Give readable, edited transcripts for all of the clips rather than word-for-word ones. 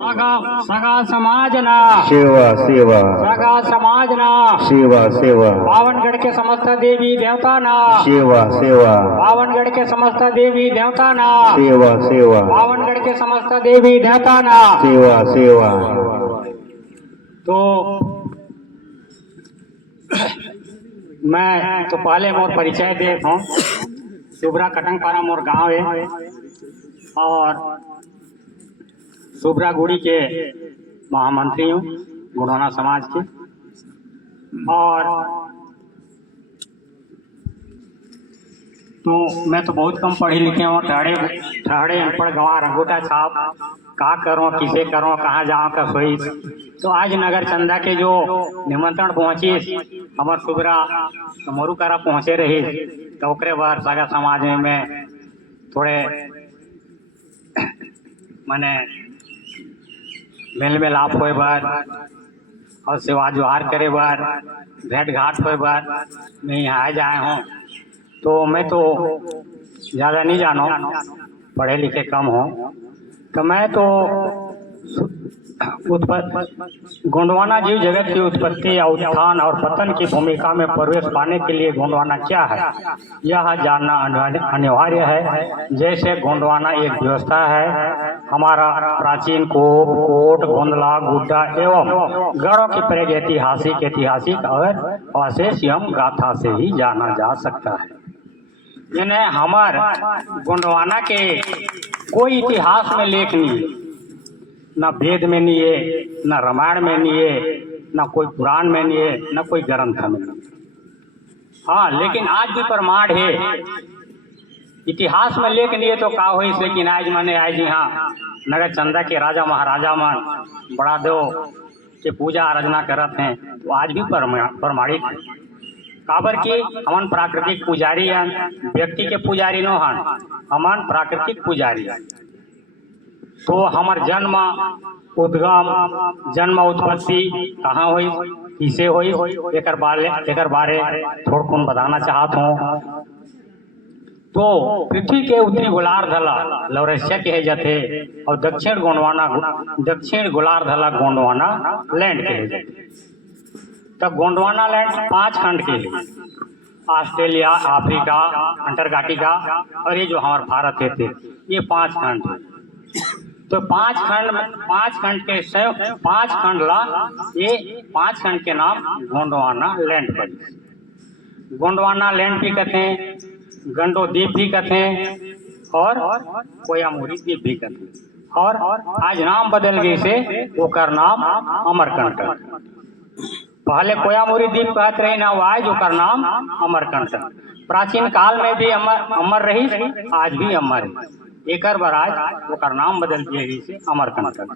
सगा सगा समाज ना सेवा सेवा सगा समाज ना सेवा सेवा पावनगढ़ के समस्त देवी देवता ना सेवा सेवा पावनगढ़ के समस्त देवी देवता ना सेवा सेवा पावनगढ़ के समस्त देवी देवता ना सेवा सेवा। तो मैं तो पहले मोर परिचय दे हूँ। सुब्रा कटंगपारा मोर गांव है और सुब्रागुड़ी के महामंत्री हूँ गुणवाना समाज के। और तो मैं तो बहुत कम पढ़े लिखे हूँ, ठहरे अनपढ़ गंवार अंगूठा छाप का करूँ किसे करूँ कहाँ जाऊँ का सोई। तो आज नगर चंदा के जो निमंत्रण पहुँची हमार सुब्रा तो मोरू करा पहुँचे रही तो ओकरे बार सगा समाज में मैं थोड़े मने मेल मिलाप होए बार और सेवा जोहार करे बार भेंट घाट होए बार मैं यहाँ आ जाए हूँ। तो मैं तो ज़्यादा नहीं जानो, पढ़े लिखे कम हूँ। तो मैं तो गोंडवाना जीव जगत की उत्पत्ति उत्थान और पतन की भूमिका में प्रवेश पाने के लिए गोंडवाना क्या है यह जानना अनिवार्य है। जैसे गोंडवाना एक व्यवस्था है, हमारा प्राचीन कोट गोंदला गुड्डा एवं गढ़ों की ऐतिहासिक और अवशेष एवं गाथा से ही जाना जा सकता है। यानी हमार गोंडवाना के कोई इतिहास में लेख नहीं है, न वेद में नहीं है, न रामायण में नहीं है, न कोई पुराण में नहीं है, न कोई ग्रंथ में। हाँ, लेकिन आज भी प्रमाण है। इतिहास में लेख नहीं है तो का हो, लेकिन आज यहाँ नगर चंदा के राजा महाराजा मन बड़ा देव के पूजा आराधना करत हैं, तो आज भी प्रमाणित है। काबर की हमन प्राकृतिक पुजारी हैं, व्यक्ति के पुजारी नो हन, हमन प्राकृतिक पुजारी हैं। तो हमार जन्म उद्गम जन्म उत्पत्ति कहाँ हुई किसे हुई एक बारे थोड़ा बताना चाहत हूँ। तो पृथ्वी के उत्तरी गोलार्ध लौरेशिया कहे जाते और दक्षिण गोलार्ध गोंडवाना लैंड कहे जाते। तब गोंडवाना लैंड 5 खंड के लिए ऑस्ट्रेलिया, अफ्रीका, अंटार्कटिका और ये जो हमारे भारत है थे, ये 5 खंड। तो 5 खंड के नाम गोंडवाना लैंड पड़ी। गोंडवाना लैंड भी कहते हैं, गंडो द्वीप भी कहते हैं और कोयामुरी द्वीप भी कहते हैं। और आज नाम बदल गए से ओकर नाम अमरकंटक। पहले कोयामुरी द्वीप कहते रहे ना, आज ओकर नाम अमरकंटक। प्राचीन काल में भी अमर रही, आज भी अमर है। एक बार आज ओकर नाम बदल दिए से अमरकंटक।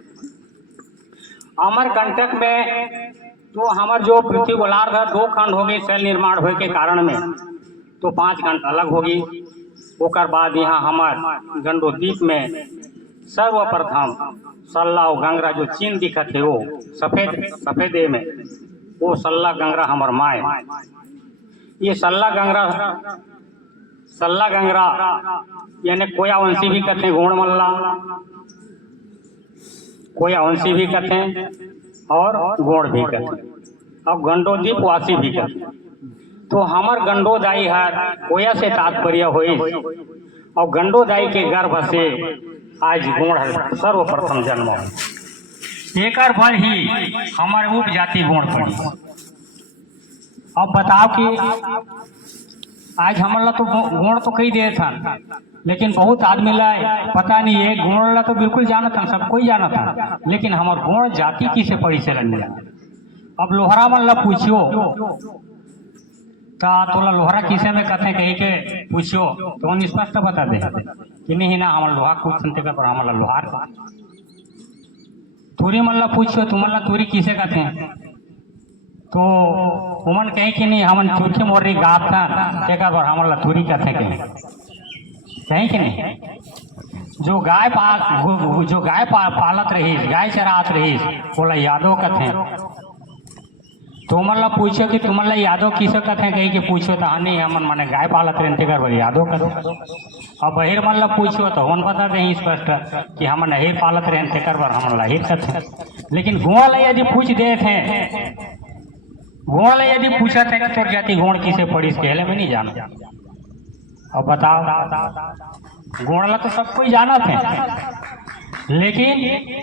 अमरकंटक में तो हमार जो पृथ्वी गोलार्ध 2 खंड हो गई शैल निर्माण होने के कारण में, तो 5 खंड अलग होगी। ओकर बाद यहाँ हमार गंडो द्वीप में सर्वप्रथम सल्ला और गंगरा जो चीन दिखत है वो सफेद में वो सल्ला गंगरा हमार माए। ये सल्ला गंगरा यानी कोयावंशी भी कहते हैं, गोंड मल्ला कोयावंशी भी कहते हैं और गोंड भी कहते हैं और गंडोद्वीप वासी भी कहते हैं। तो हमार गंडोदाई है कोया से तात्पर्य हुई और गंडोदाई के गर्भ से आज गोंड सर्वप्रथम जन्म हो। एक बार ही हमारे उपजाति गोंड पड़ी। अब बताओ कि आज हमारा तो गोंड तो कही दे था, लेकिन बहुत आदमी ला पता नहीं है। गोंड ला तो बिल्कुल जाना था, सब कोई जाना था, लेकिन हमार गोंड जाति किसे पड़ी चलन। अब लोहरा मन ला पूछियो तोला लोहरा किसे में कहते कही के पूछियो तो उन स्पष्ट बता दे कि नहीं ना हमारा लोहा कुछ सुनते पर हमारा लोहार। तुरी मन ला पूछियो तुमन ला तुरी किसे कहते हैं, तो उमन कहे कि नहीं हमन चूरखे मोरी गात था एक बार हमारा तुरी कहते कहीं कि नहीं। जो गाय पालत रही, गाय चरात रही, बोला यादव कहते हैं। तुमन ला पूछो कि तुमन ला यादव किसे कहते कही के पूछो तो हानि हमन माने गाय पालत रहन तेकर बर यादव करो। और बहिर मन ला पूछो तो हम बता दें स्पष्ट कि हमन अहिर पालत रहन तेकर बर हमन ला अहिर कहते। लेकिन गुआ ला यदि पूछ देते हैं, गुआ ला यदि पूछा थे कि तोर जाति गुण किसे पड़ीस कहले में नहीं जाना। अब बताओ, गुण ला तो सब कोई जाना थे, लेकिन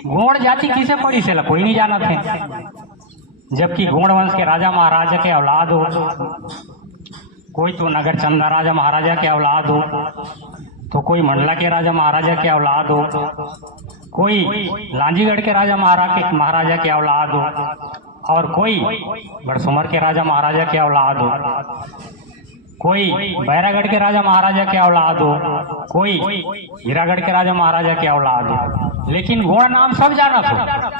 गुण जाति किसे पड़ी से ला कोई नहीं जाना थे। जबकि गुण वंश के राजा महाराजा के औलाद हो, कोई तो नगर चंदा राजा महाराजा के औलाद हो, तो कोई मंडला के राजा महाराजा के औलाद हो, कोई लांजीगढ़ के राजा महाराजा के औलाद हो, और कोई बड़सुमर के राजा महाराजा के औलाद हो, कोई बैरागढ़ के राजा महाराजा के औलाद हो, कोई हीरागढ़ के राजा महाराजा के औलाद हो। लेकिन गुण नाम सब जाना था,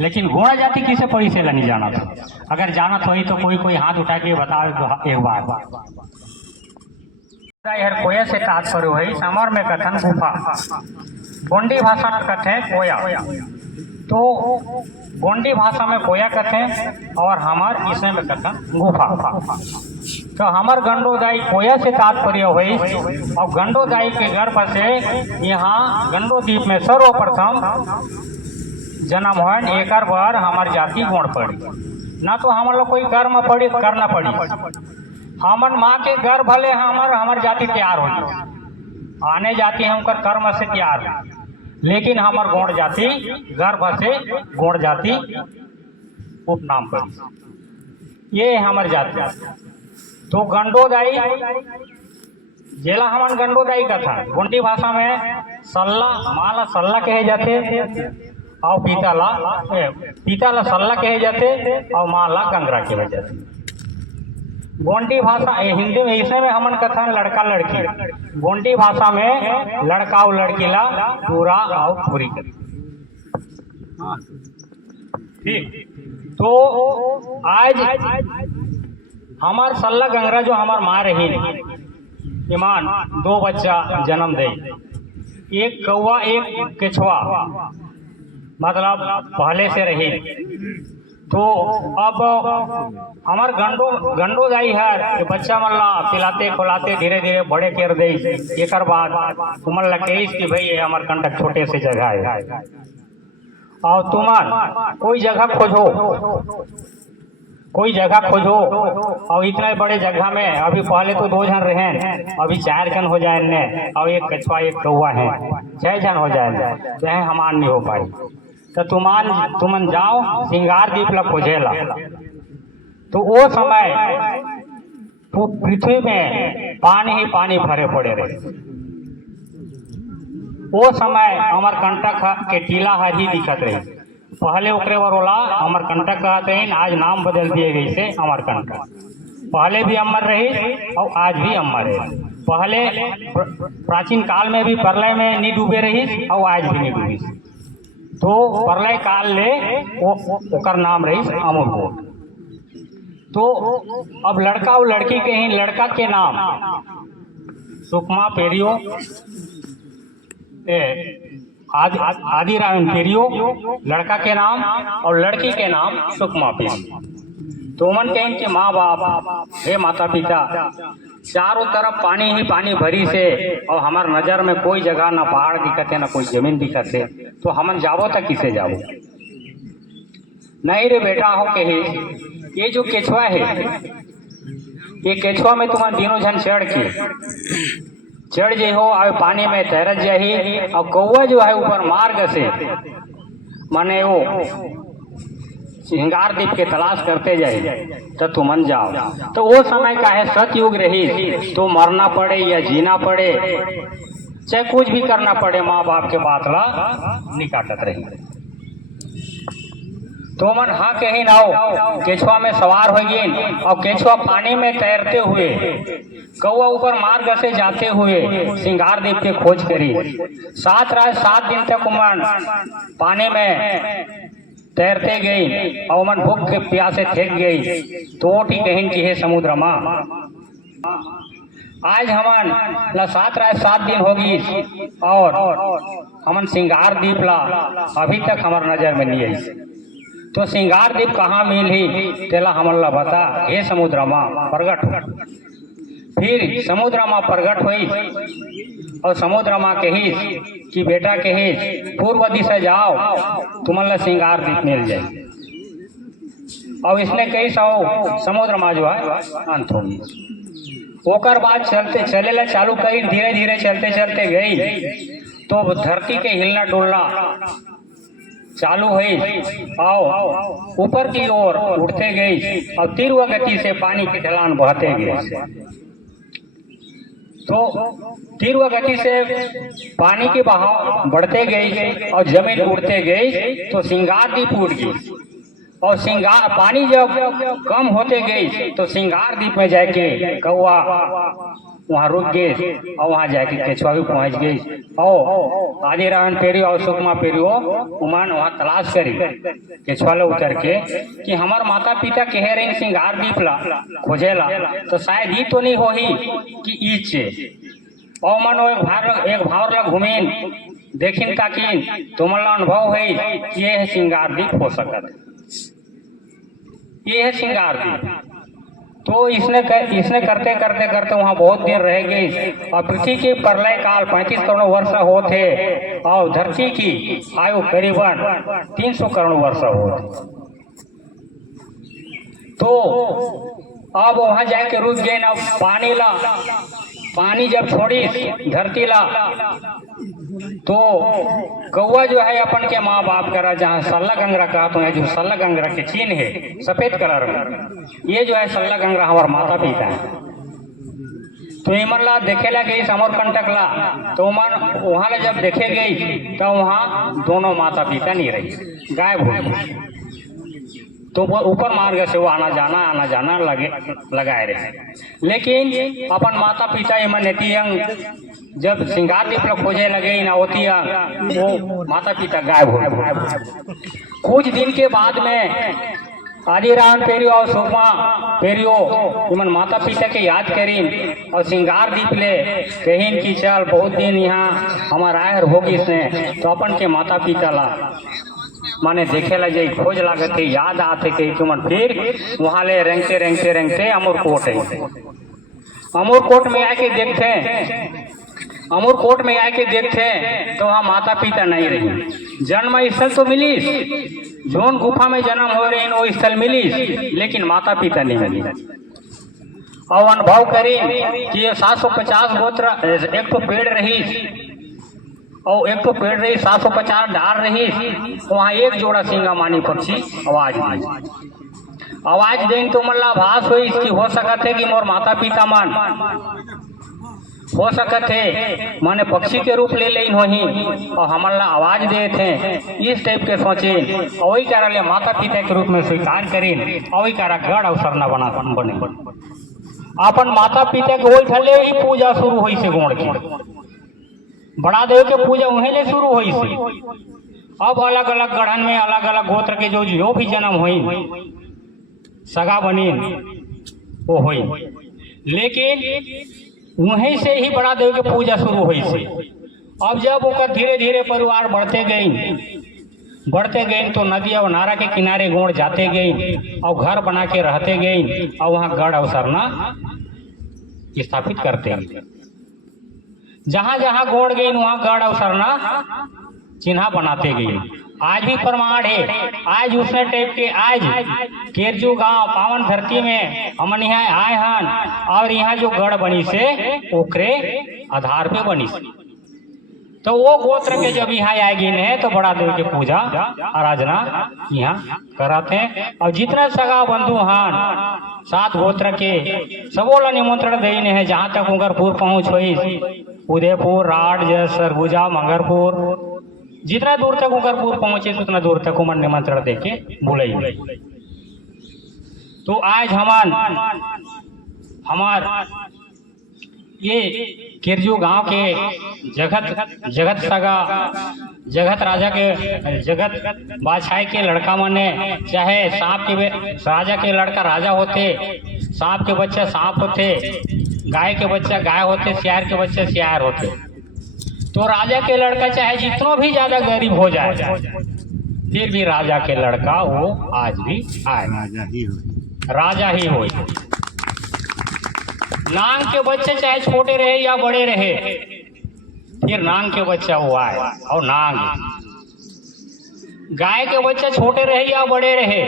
लेकिन गुण जाति किसे पड़ी से नहीं जाना था। अगर जाना तो ही तो कोई हाथ उठा के बताओ तो एक बार। हर कोया से तात्पर्य है समर में कथन गुफा, गोंडी भाषा में कथे कोया, तो गोंडी भाषा में कोया कथे और हमार इसे में कथन गुफा। तो हमार गंडोदाई कोया से तात्पर्य हुई और गंडोदाई के गर्भ से यहाँ गंडो द्वीप में सर्वप्रथम जन्म हो एक बार हमार जाति गुण पड़ी। ना तो हम लोग कोई कर्म पड़ी करना पड़ी, हमन माँ के गर्भ भले हमार जाति तैयार हो आने जाती है उनका कर्म से तैयार, लेकिन हमार गुण जाति गर्भ से गुण जाति उपनाम पड़ी, ये हमार जाति। तो गंडोदाई जेला हमन गंडोदाई का था, गोंडी भाषा में सल्ला माला सल्ला कहे जाते और पीता ला सल्ला कहे जाते और माँ ला गंगरा कहे जाते। गोंडी भाषा हिंदी में इसे में हमन कथन लड़का लड़की, गोंडी भाषा में लड़का और लड़की ला पूरा और पूरी कर। ठीक, तो आज हमार सल्ला गंगरा जो हमार माँ रही ईमान 2 बच्चा जन्म दे, एक कौवा एक केछवा, मतलब पहले से रही। तो अब हमार गंडोदाई है बच्चा मन ला पिलाते खुलाते धीरे धीरे बड़े कर दे। एक बाद तुमन ला कहीस कि भाई ये हमार कंटक छोटे से जगह है और तुमन कोई जगह खोजो, कोई जगह खोजो और इतने बड़े जगह में अभी पहले तो 2 जन रहे, अभी 4 जन हो जाए ने और एक कछुआ एक कौवा है, 6 जन हो जाए, चाहे हमान नहीं हो पाई। तो तुमन जाओ सिंगार द्वीप ला खोजेला। तो वो समय तो पृथ्वी में पानी ही पानी भरे पड़े रहे। वो समय अमरकंटक के टीला हर ही दिखत रही, पहले ओकरे वरोला अमरकंटक कहते हैं, आज नाम बदल दिए गए से अमरकंटक। पहले भी अमर रही और आज भी अमर है। पहले प्राचीन काल में भी प्रलय में नहीं डूबे रही और आज भी नहीं डूबी, तो प्रलय काल ले ओकर नाम रही अमरकोट। तो अब लड़का और लड़की के ही, लड़का के नाम सुकमा पेरियो आदिरायण पेरियो लड़का के नाम, और लड़की के नाम सुकमा पेरियो। तो मन कहें कि माँ बाप हे माता पिता, चारों तरफ पानी ही पानी भरी से और हमार नजर में कोई जगह ना पहाड़ दिखते ना कोई जमीन दिखते, तो हमन जाबो तक किसे जाबो। नहीं रे बेटा हो कहे, ये जो केछुआ है, ये केछुआ में तुम्हारे तीनों जन चढ़ जे हो और पानी में तैरत जाही, और कौवा जो है ऊपर मार्ग से माने वो सिंगार द्वीप के तलाश करते जाए, तो तुमन जाओ। तो वो समय का है सतयुग रही, तो मरना पड़े या जीना पड़े, चाहे कुछ भी करना पड़े, माँ बाप के बात ला निकाटत रही। तो मन हाँ कहीं ना हो, केछुआ में सवार हो गई और केछुआ पानी में तैरते हुए, कौवा ऊपर मार्ग से जाते हुए सिंगार द्वीप के खोज करी। 7 रात 7 दिन तक मन पानी में तैरते गई और मन भूख के प्यासे थक गई। तो ठीक कहीं कि हे समुद्र माँ, आज हमन ला 7 रात 7 दिन होगी और हमन सिंगार द्वीप ला अभी तक हमार नजर में नहीं आई। तो सिंगार दीप कहाँ मिली तेला हमला बता। हे समुद्र माँ प्रगट हो। फिर समुद्र माँ प्रगट हुई और समुद्र माँ कही कि बेटा कही पूर्व दिशा जाओ, तुम्हारा सिंगार दीप मिल जाए। और इसने कही सौ समुद्र माँ जो है अंत हो गई। ओकर बाद चलते चलेला चालू करी, धीरे धीरे चलते चलते गई तो धरती के हिलना डुलना चालू हुई और ऊपर की ओर उठते गई और तीव्र गति से पानी की ढलान बहते गए। तो तीव्र गति से पानी की बहाव बढ़ते गई और जमीन उड़ते गई तो सिंगार दीप उड़ गई। और सिंगार पानी जब कम होते गई तो सिंगार दीप में जाके कौआ वहाँ रुक गए और वहाँ जाके केचुआ भी पहुँच गई। और आदि रावण पेरी और सुकमा पेरी उमान वहाँ तलाश करी केचुआ ला उतर के कि हमार माता पिता कह रहे सिंगार दीप ला खोजेला, तो शायद ही तो नहीं हो ही कि ईचे और मन एक भावर ला घूमेन देखिन ताकिन तुम्हारा अनुभव है ये है सिंगार दीप हो सकता है, ये है सिंगार दीप। तो इसने करते करते करते वहाँ बहुत दिन रह गई और पृथ्वी के प्रलय काल 35 करोड़ वर्ष होते और धरती की आयु करीबन 300 करोड़ वर्ष होते। तो अब वहाँ जाके रुक गए ना। पानी जब छोड़ी धरती ला तो कौआ जो है अपन के माँ बाप करा जहाँ सल्ला गंगरा कहा तो है, जो सल्ला गंगरा के चिन्ह है सफेद कलर में, ये जो है सल्ला गंगरा हमारे माता पिता है। तो इमन ला देखे ला गई समर कंटक ला तो मन वहाँ ला जब देखे गई तो वहाँ दोनों माता पिता नहीं रही, गायब हो गई। तो वो ऊपर मार्ग से वो आना जाना लगाए रहे। लेकिन अपन माता पिता इमन नेतियंग जब सिंगार दीप लोग खोजे लगे ना होती वो माता पिता गायब हो। कुछ दिन के बाद में आदि रावण पेरियो और सुकमा पेरियो इमन माता पिता के याद करीन और सिंगार दीप ले कहीन की चल बहुत दिन यहाँ हमारा आयर होगी इसने। तो अपन के माता पिता ला माने देखे ला जाए खोज लागत याद आते कहीं तुमन फिर वहाँ ले रेंगते अमरकोट है। अमरकोट में आके देखते तो वहाँ माता पिता नहीं रही। जन्म स्थल तो मिली, जोन गुफा में जन्म हो रहे वो स्थल मिली, लेकिन माता पिता नहीं मिली। और अनुभव करी कि ये 750 गोत्र एक तो पेड़ रही और एक तो पेड़ रही 750 डार रही। वहाँ एक जोड़ा सिंगा मानी पक्षी आवाज दें तो मल्ला भास हुई इसकी हो सकत है कि मोर माता पिता मान हो सकत है माने पक्षी के रूप ले लेन होही और हमारा आवाज दे थे इस टाइप के सोचे और वही कारण ले माता पिता के रूप में स्वीकार करें और वही कारण गढ़ अवसर न बने। अपन माता पिता के वही थले ही पूजा शुरू हुई से गोड़ की बड़ा देव के पूजा वहीं ले शुरू हुई से। अब अलग अलग गढ़न में अलग अलग गोत्र के जो भी जन्म हुई सगा बनी वो हुई, लेकिन वहीं से ही बड़ा देव के पूजा शुरू हुई से। अब जब वो धीरे धीरे परिवार बढ़ते गए तो नदी और नारा के किनारे गोड़ जाते गई और घर बना के रहते गई और वहाँ गढ़ अवसरना स्थापित करते गए। जहाँ जहाँ गोड़ गई वहाँ गढ़ अवसरना चिन्ह बनाते गए। आज भी प्रमाण है, आज उसने टाइप के आज केरजू गांव पावन धरती में हमन यहाँ आए हन और यहाँ जो गढ़ बनी से ओकरे आधार पे बनी से। तो वो गोत्र के जब यहाँ आएगी है तो बड़ा देव के पूजा आराधना यहाँ कराते हैं। और जितने सगा बंधु हन 7 गोत्र के सबों ला निमंत्रण देने है। जहाँ तक उंगरपुर पहुँच हुई उदयपुर राड सरगुजा मंगरपुर जितना दूर तक उंगरपुर पहुंचे उतना दूर तक उमन निमंत्रण देके बुलाई। तो आज हमार ये किरजू गांव के जगत राजा के जगत बादशाह के लड़का मने चाहे सांप के राजा के लड़का राजा होते, सांप के बच्चा सांप होते, गाय के बच्चा गाय होते, सियार के बच्चा सियार होते। तो राजा के लड़का चाहे जितना भी ज्यादा गरीब हो जाए फिर भी राजा के लड़का वो आज भी आए, राजा ही हो। नांग के बच्चे चाहे छोटे रहे या बड़े रहे, फिर नांग के बच्चा वो आए। और नांग गाय के बच्चे छोटे रहे या बड़े रहे,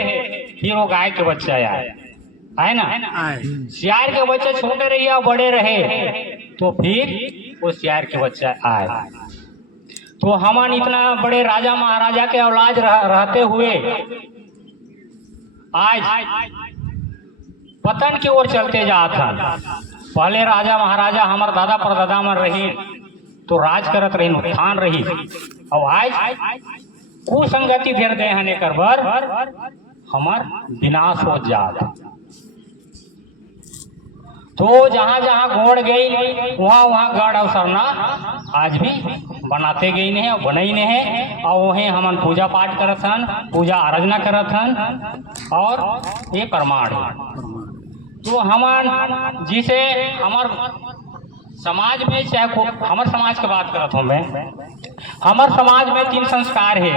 फिर वो गाय के बच्चा आए ना। सियार के बच्चे छोटे रहे या बड़े रहे, तो फिर वो सियार के बच्चा आए। तो हमन इतना बड़े राजा महाराजा के औलाद रहते हुए आज पतन की ओर चलते जात हन। पहले राजा महाराजा हमार दादा परदादा मन रही तो राज करत रही, उत्थान रही, और आज कुसंगति धेर दे हन, एकर बर हमार विनाश हो जात। तो जहाँ जहाँ गोड़ गई वहाँ वहाँ गढ़ और सरना आज भी बनाते गई ने और बनई ने है, और वहीं हमन पूजा पाठ करत हन, पूजा आराधना करत हन, और ये प्रमाण है। तो हमन जिसे हमार समाज में, चाहे हमार समाज की बात करत हूँ मैं, हमार समाज में 3 संस्कार है: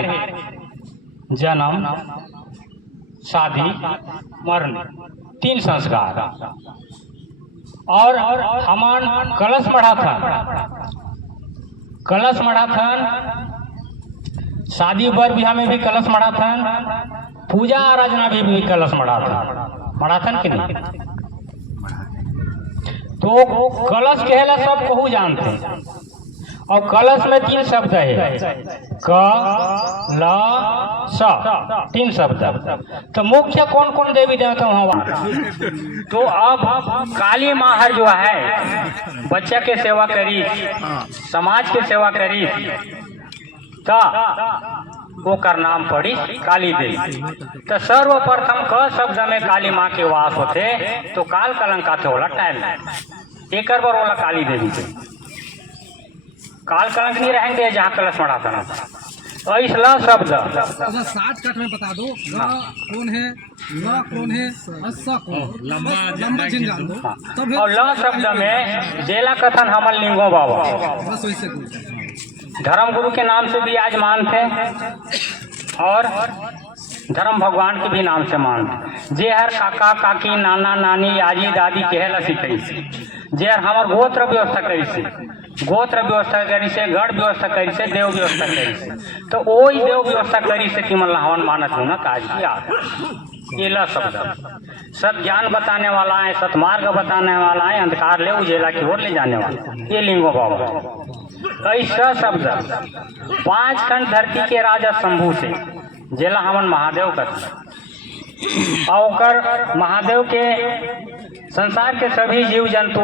जन्म, शादी, मरण, 3 संस्कार। और हमन कलश मढ़ाथन, शादी बर बिहार में भी कलश मढ़ाथन, पूजा आराधना भी कलश मढ़ाथन कि नहीं। तो कलश कहला सब कहू जानते हैं, और कलश में 3 शब्द है, क ल स, 3 शब्द। तो मुख्य कौन कौन देवी देवता वहाँ? तो अब काली माँ हर जो है बच्चा के सेवा करी, समाज के सेवा करी, तो ओकर नाम पड़ी काली देवी। तो सर्वप्रथम क शब्द में काली माँ के वास होते, तो काल कलंक आते होला टाइम, एक बार होला काली देवी के काल कलंक नहीं रहेंगे जहाँ कलश मढ़ाता ना। तो इस ल शब्द 60 में बता दो, ल कौन है, ल कौन है, स कौन, लंबा जिंगा दो। तब और ल शब्द में जेला कथन हमन लिंगो बाबा बस वैसे धर्म गुरु के नाम से भी आज मानते, और धर्म भगवान के भी नाम से मानते। जे हर काका काकी नाना नानी आजी दादी कहेला सिखई से, जे हर हमार गोत्र व्यवस्था करी से, गोत्र व्यवस्था करी से, गढ़ व्यवस्था करी से, देव व्यवस्था करी से, तो वही देव व्यवस्था करी से कि मतलब हवन मानत हूँ ना काज की याद। ये ल शब्द सत ज्ञान बताने वाला है, सतमार्ग बताने वाला है, अंधकार ले उजेला की ओर ले जाने वाला, ये लिंगो बाबा। ऐसा शब्द 5 खंड धरती के राजा शंभू से, जेला हमन महादेव कहते, और महादेव के संसार के सभी जीव जंतु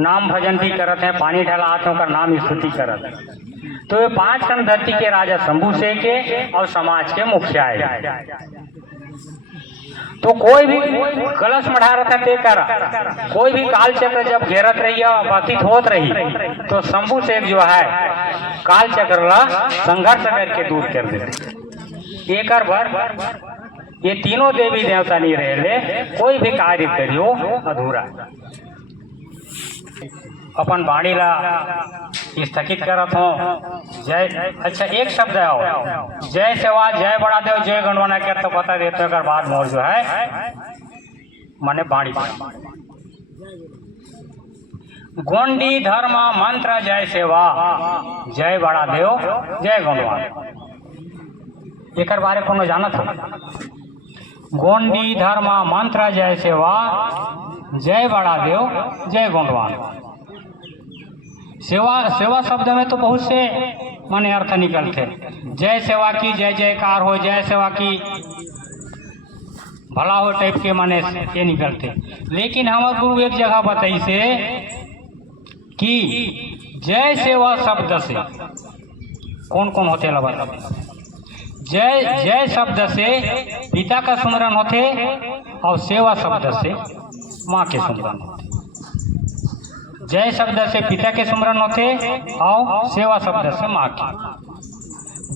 नाम भजन भी करत हैं, पानी ढलाते हैं, नाम स्तुति करत हैं। तो ये 5 खंड धरती के राजा शंभू से के और समाज के मुखिया है। तो कोई भी कलश मढ़ा रहा था करा, कोई भी काल चक्र जब घेरत रही या व्यतीत होत रही, तो शंभू शेख जो है काल चक्र ला संघर्ष करके दूर कर दे। एक बार ये तीनों देवी देवता नहीं रहे, कोई भी कार्य करियो अधूरा। अपन बाणी ला स्थगित करत हो। जय, अच्छा एक शब्द है जय सेवा, जय बड़ा देव, जय गणवाना के तो बता देते अगर बाद मोर जो है माने बाणी गोंडी धर्म मंत्र जय सेवा, जय बड़ा देव, जय गणवाना। एक बारे को जानत हो? गोंडी धर्म मंत्र जय सेवा, जय बड़ा देव, जय गणवाना। सेवा शब्द में तो बहुत से माने अर्थ निकलते। जय सेवा की जय जयकार हो, जय सेवा की भला हो टाइप के माने ये निकलते। लेकिन हमारे गुरु एक जगह बताई से कि जय सेवा शब्द से कौन कौन होते लगा। जय शब्द से पिता का सुमरन होते, और सेवा शब्द से माँ के सुमरन होते। जय शब्द से पिता के सुमरन होते, और सेवा शब्द से माँ के।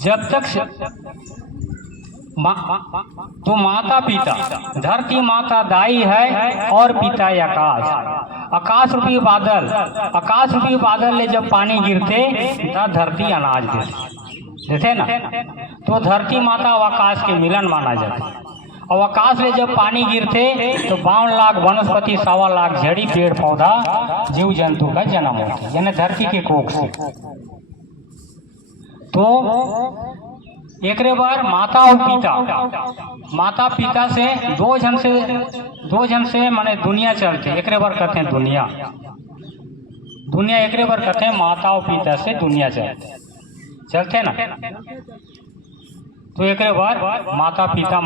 जब तक तो माता पिता, धरती माता दाई है, और पिता आकाश, आकाश रूपी बादल, आकाश रूपी बादल ले जब पानी गिरते तब धरती अनाज देते ना। तो धरती माता और आकाश के मिलन माना जाता है। और आकाश में जब पानी गिरते तो 52 लाख वनस्पति, 1.25 लाख झड़ी पेड़ पौधा जीव जंतु का जन्म होता है, यानी धरती के कोख से। तो एक बार माता और पिता, माता पिता से दो जन से माने दुनिया चलते। एक बार कहते हैं दुनिया एक बार कहते हैं माता और पिता से दुनिया चलते ना। तो एक बार माता पिता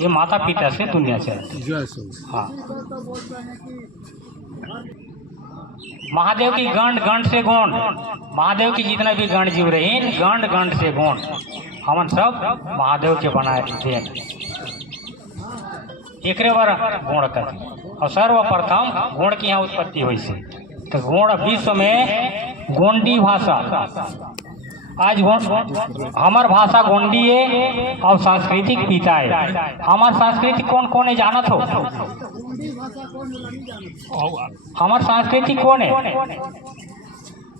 ये माता पिता से दुनिया चलती। हाँ, महादेव की गंड से गोंड, महादेव की जितना भी गंड जीव रही गंड से गोंड, हमन सब महादेव के बनाए थे। एक बार गोंड करते और सर्वप्रथम गोंड की यहाँ उत्पत्ति हुई से। तो गोंड विश्व में गोंडी भाषा, आज हमार भाषा गोंडी है और सांस्कृतिक पिता है। हमार सांस्कृतिक कौन है जानत हो? हमार सांस्कृतिक कौन है?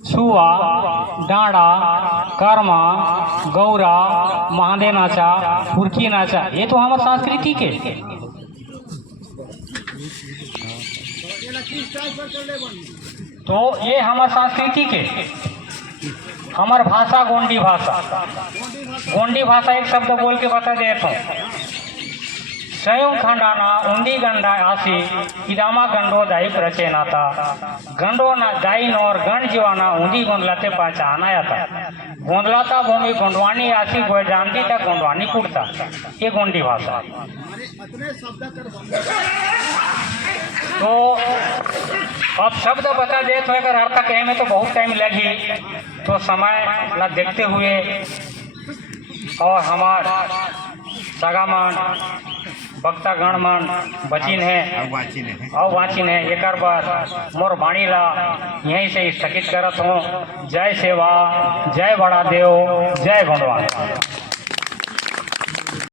सुआ, डांडा, कर्मा, गौरा, महादे नाचा, फुरकी नाचा, ये तो हमार सांस्कृतिक है। तो ये हमार सांस्कृतिक है। हमार भाषा गोंडी भाषा एक शब्द बोल के बता देता हूँ। स्वयं खंडाना उंडी गंडा आसी इदामा गंडो दाई प्रचेनाता गंडो ना दाई नौर गंड जीवाना उंडी गोंदलाते पहचाना आता गोंदलाता भूमि गोंडवानी आसी गोय जानती था गोंडवानी कुड़ता। ये गोंडी भाषा। तो अब शब्द बता दे तो अगर अर्थ कहे में तो बहुत टाइम लगी, तो समय ला देखते हुए और हमार सगामन भक्तगणमन बचिन है और वाचिन है। एक बार मोर वाणी ला यहीं से स्थगित करत हूँ। जय सेवा, जय बड़ा देव, जय गोंडवान।